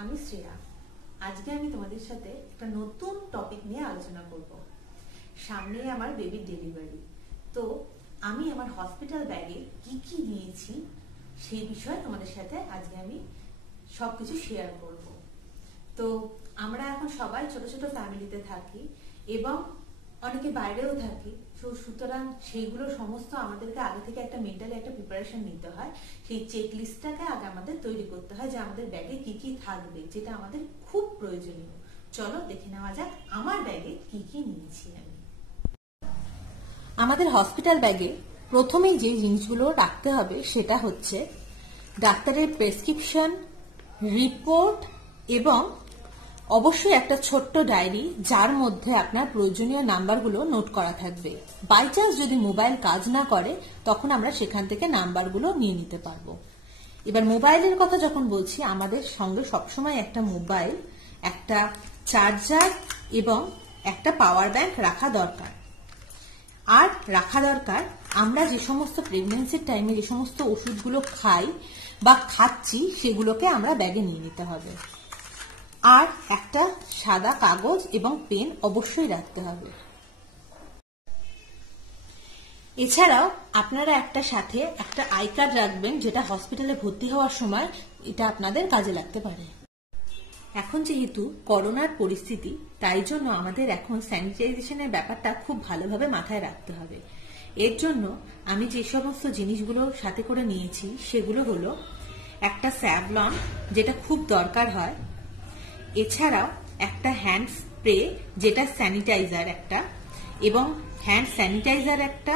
আমি শ্রেয়া। আজকে আমি তোমাদের সাথে একটা নতুন টপিক নিয়ে আলোচনা করব। সামনে আমার বেবির ডেলিভারি, তো আমি আমার হসপিটাল ব্যাগে কি কি নিয়েছি সেই বিষয়ে তোমাদের সাথে আজকে আমি সবকিছু শেয়ার করব। তো আমরা এখন সবাই ছোট ছোট ফ্যামিলিতে থাকি এবং অনেকে বাইরেও থাকি, সুতরাং সেইগুলো সমস্ত আমাদেরকে আগে থেকে একটা মেন্টালি একটা প্রিপারেশন নিতে হয়। সেই চেক লিস্টটাকে আগে আমাদের তৈরি করতে হয় যে আমাদের ব্যাগে কি কি থাকবে, যেটা আমাদের খুব প্রয়োজনীয়। চলো দেখে নেওয়া যাক আমার ব্যাগে কি কি নিয়েছি আমি। আমাদের হসপিটাল ব্যাগে প্রথমেই যে জিনিসগুলো রাখতে হবে সেটা হচ্ছে ডাক্তারের প্রেসক্রিপশন, রিপোর্ট এবং অবশ্যই একটা ছোট্ট ডায়েরি, যার মধ্যে আপনার প্রয়োজনীয় নাম্বারগুলো নোট করা থাকবে। বাই চান্স যদি মোবাইল কাজ না করে তখন আমরা সেখান থেকে নাম্বারগুলো নিয়ে নিতে পারবো। এবার মোবাইলের কথা যখন বলছি, আমাদের সঙ্গে সবসময় একটা মোবাইল, একটা চার্জার এবং একটা পাওয়ার ব্যাংক রাখা দরকার। আর রাখা দরকার আমরা যে সমস্ত প্রেগন্যান্সির টাইমে যে সমস্ত ওষুধগুলো খাই বা খাচ্ছি সেগুলোকে আমরা ব্যাগে নিয়ে নিতে হবে। আর একটা সাদা কাগজ এবং পেন অবশ্যই রাখতে হবে। এছাড়াও আপনারা একটা সাথে একটা আই কার্ড রাখবেন, যেটা হসপিটালে ভর্তি হওয়ার সময় এটা আপনাদের কাজে লাগতে পারে। এখন যেহেতু করোনার পরিস্থিতি, তাই জন্য আমাদের এখন স্যানিটাইজেশনের ব্যাপারটা খুব ভালোভাবে মাথায় রাখতে হবে। এর জন্য আমি যে সমস্ত জিনিসগুলো সাথে করে নিয়েছি সেগুলো হলো একটা স্যাভলন, যেটা খুব দরকার হয়। এছাড়াও একটা হ্যান্ড স্প্রে, যেটা স্যানিটাইজার একটা, এবং হ্যান্ড স্যানিটাইজার একটা।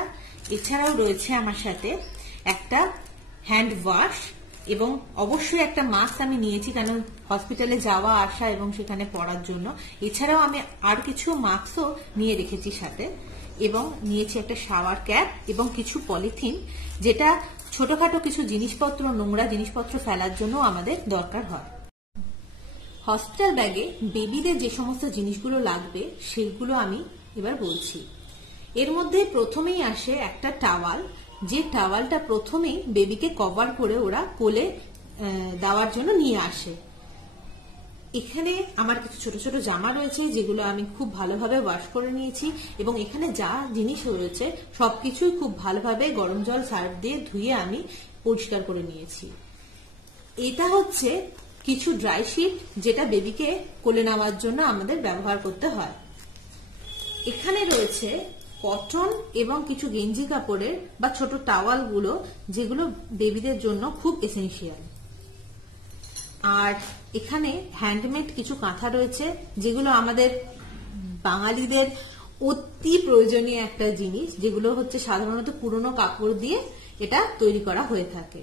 এছাড়াও রয়েছে আমার সাথে একটা হ্যান্ড ওয়াশ এবং অবশ্যই একটা মাস্ক আমি নিয়েছি, কারণ হসপিটালে যাওয়া আসা এবং সেখানে পড়ার জন্য। এছাড়াও আমি আর কিছু মাস্কও নিয়ে রেখেছি সাথে, এবং নিয়েছি একটা শাওয়ার ক্যাপ এবং কিছু পলিথিন, যেটা ছোটখাটো কিছু জিনিসপত্র, নোংরা জিনিসপত্র ফেলার জন্য আমাদের দরকার হয়। হসপিটাল ব্যাগে বেবিদের যে সমস্ত জিনিসগুলো লাগবে সেগুলো আমি এবার বলছি। এর মধ্যে প্রথমেই আসে একটা টাওয়াল, যে টাওয়ালটা প্রথমেই বেবিকে কভার করে ওরা কোলে দেওয়ার জন্য নিয়ে আসে। এখানে আমার কিছু ছোট ছোট জামা রয়েছে, যেগুলো আমি খুব ভালোভাবে ওয়াশ করে নিয়েছি, এবং এখানে যা জিনিস রয়েছে সবকিছুই খুব ভালোভাবে গরম জল সার্ফ দিয়ে ধুয়ে আমি পরিষ্কার করে নিয়েছি। এটা হচ্ছে কিছু ড্রাই শিট, যেটা বেবিকে কোলে নেওয়ার জন্য আমাদের ব্যবহার করতে হয়। এখানে রয়েছে কটন এবং কিছু গেঞ্জি কাপড়ের বা ছোট টাওয়ালগুলো, যেগুলো বেবিদের জন্য খুব এসেনশিয়াল। আর এখানে হ্যান্ডমেড কিছু কাঁথা রয়েছে, যেগুলো আমাদের বাঙালিদের অতি প্রয়োজনীয় একটা জিনিস, যেগুলো হচ্ছে সাধারণত পুরনো কাপড় দিয়ে এটা তৈরি করা হয়ে থাকে।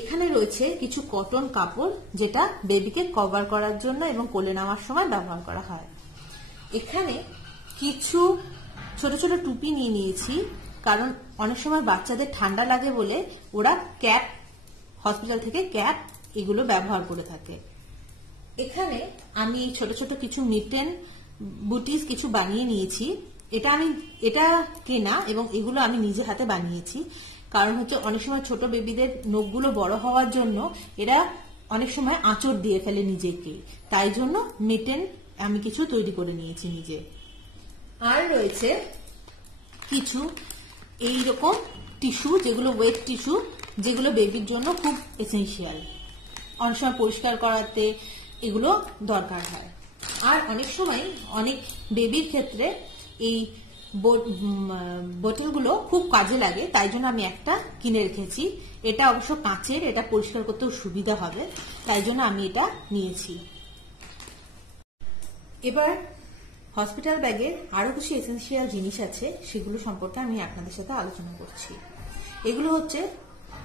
এখানে রয়েছে কিছু কটন কাপড়, যেটা বেবিকে কভার করার জন্য এবং কোলে নেওয়ার সময় ব্যবহার করা হয়। এখানে কিছু ছোট ছোট টুপি নিয়ে নিয়েছি, কারণ অনেক সময় বাচ্চাদের ঠান্ডা লাগে বলে ওরা ক্যাপ, হসপিটাল থেকে ক্যাপ এগুলো ব্যবহার করে থাকে। এখানে আমি ছোট ছোট কিছু মিটেন বুটিস কিছু বানিয়ে নিয়েছি। এটা কেনা এবং এগুলো আমি নিজে হাতে বানিয়েছি। কারণ হচ্ছে অনেক সময় ছোট বেবিদের নখগুলো বড় হওয়ার জন্য এরা অনেক সময় আঁচড় দিয়ে ফেলে নিজেকে, তাই জন্য মিটেন আমি কিছু তৈরি করে নিয়েছি নিজে। আর রয়েছে কিছু এইরকম টিস্যু, যেগুলো ওয়েট টিস্যু, যেগুলো বেবির জন্য খুব এসেনশিয়াল। অনেক সময় পরিষ্কার করাতে এগুলো দরকার হয়। আর অনেক সময় অনেক বেবির ক্ষেত্রে এই বোতলগুলো খুব কাজে লাগে, তাই জন্য আমি একটা কিনে রেখেছি। এটা অবশ্য কাঁচের, এটা পরিষ্কার করতেও সুবিধা হবে, তাই জন্য আমি এটা নিয়েছি। এবার হসপিটাল ব্যাগের আরো কিছু এসেনশিয়াল জিনিস আছে, সেগুলো সম্পর্কে আমি আপনাদের সাথে আলোচনা করছি। এগুলো হচ্ছে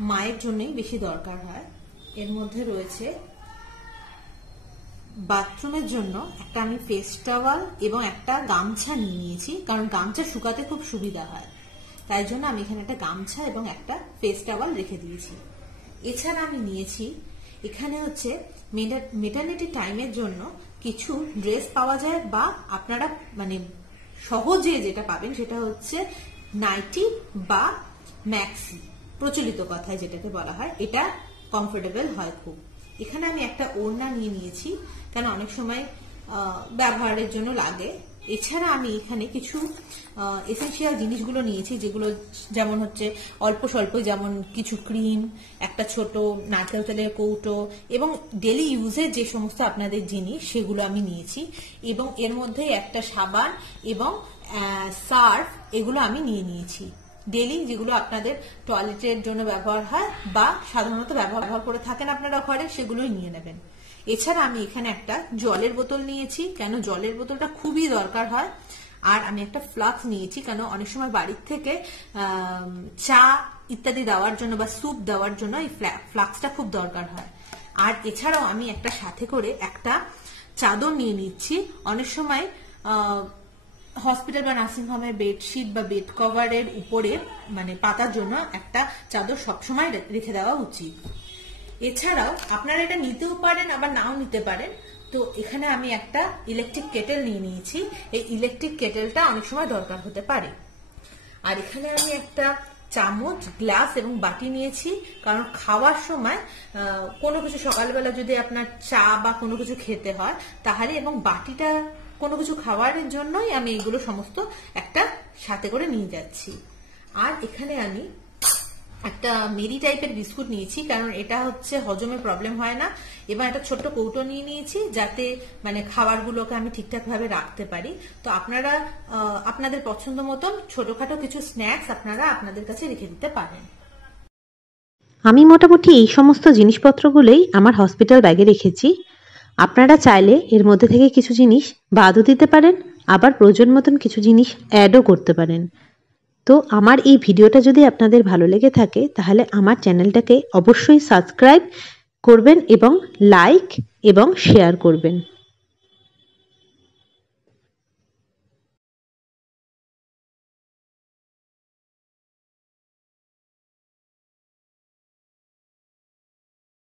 মায়ের জন্যই বেশি দরকার হয়। এর মধ্যে রয়েছে বাথরুমের জন্য একটা আমি ফেস টাওয়াল এবং একটা গামছা নিয়ে নিয়েছি, কারণ গামছা শুকাতে খুব সুবিধা হয়, তাই জন্য আমি এখানে একটা গামছা এবং একটা ফেস টাওয়াল রেখে দিয়েছি। এছাড়া আমি নিয়েছি, এখানে হচ্ছে মেটারনিটি টাইমের জন্য কিছু ড্রেস পাওয়া যায়, বা আপনারা মানে সহজে যেটা পাবেন সেটা হচ্ছে নাইটি বা ম্যাক্সি, প্রচলিত কথায় যেটাকে বলা হয়। এটা কমফোর্টেবল হয় খুব। এখানে আমি একটা ওড়না নিয়ে নিয়েছি, কারণ অনেক সময় ব্যবহারের জন্য লাগে। এছাড়া আমি এখানে কিছু এসেনশিয়াল জিনিসগুলো নিয়েছি, যেগুলো যেমন হচ্ছে অল্প স্বল্প, যেমন কিছু ক্রিম, একটা ছোট নারকেল তেলের কৌটো এবং ডেলি ইউজের যে সমস্ত আপনাদের জিনিস সেগুলো আমি নিয়েছি। এবং এর মধ্যে একটা সাবান এবং সার্ফ, এগুলো আমি নিয়ে নিয়েছি। ডেলি যেগুলো আপনাদের টয়লেটের জন্য ব্যবহার হয় বা সাধারণত ব্যবহার করে থাকেন আপনারা ঘরে, সেগুলোই নিয়ে নেবেন। এছাড়া আমি এখানে একটা জলের বোতল নিয়েছি, কেন জলের বোতলটা খুবই দরকার হয়। আর আমি একটা ফ্লাক্স নিয়েছি, কেন অনেক সময় বাড়ির থেকে চা ইত্যাদি দেওয়ার জন্য বা স্যুপ দেওয়ার জন্য এই ফ্লাক্সটা খুব দরকার হয়। আর এছাড়াও আমি একটা সাথে করে একটা চাদর নিয়ে নিচ্ছি। অনেক সময় হসপিটাল বা নার্সিং হোমের বেডশিট বা বেড কভারের উপরে মানে পাতার জন্য একটা চাদর সবসময় রেখে দেওয়া উচিত। এছাড়াও আপনারা এটা নিতেও পারেন আবার নাও নিতে পারেন। তো এখানে আমি একটা ইলেকট্রিক কেটেল নিয়ে নিয়েছি, এই ইলেকট্রিক কেটেলটা অনেক সময় দরকার হতে পারে। আর এখানে আমি একটা চামচ, গ্লাস এবং বাটি নিয়েছি, কারণ খাওয়ার সময় কোনো কিছু সকালবেলা যদি আপনার চা বা কোনো কিছু খেতে হয় তাহলে, এবং বাটিটা কোনো কিছু খাওয়ারের জন্যই আমি এগুলো সমস্ত একটা সাথে করে নিয়ে যাচ্ছি। আর এখানে আমি একটা মেরি টাইপের বিস্কুট নিয়েছি, কারণ এটা হচ্ছে হজমে প্রবলেম হয় না। এবং একটা ছোট্ট কৌটো নিয়ে নিয়েছি, যাতে মানে খাবারগুলোকে আমি ঠিকঠাক ভাবে রাখতে পারি। তো আপনারা আপনাদের পছন্দ মতন ছোটখাটো কিছু স্ন্যাক্স আপনারা আপনাদের কাছে রেখে দিতে পারেন। আমি মোটামুটি এই সমস্ত জিনিসপত্রগুলোই আমার হসপিটাল ব্যাগে রেখেছি। আপনারা চাইলে এর মধ্যে থেকে কিছু জিনিস বাদও দিতে পারেন, আবার প্রয়োজন মতন কিছু জিনিস অ্যাডও করতে পারেন। তো আমার এই ভিডিওটা যদি আপনাদের ভালো লেগে থাকে তাহলে আমার চ্যানেলটাকে অবশ্যই সাবস্ক্রাইব করবেন এবং লাইক এবং শেয়ার করবেন।